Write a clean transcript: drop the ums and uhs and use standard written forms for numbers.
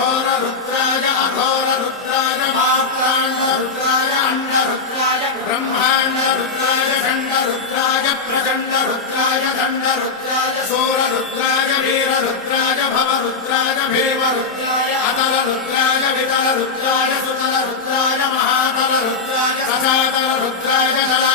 घोररुद्राय अघोररुद्राय मात्राण्डरुद्राय अण्डरुद्राय ब्रह्माण्डरुद्राय खण्डरुद्राय प्रचण्डरुद्राय दण्डरुद्राय सूररुद्राय वीररुद्राय भवरुद्राय भीमरुद्राय अतलरुद्राय वितलरुद्राय सुतलरुद्राय महातलरुद्राय सचातलरुद्राय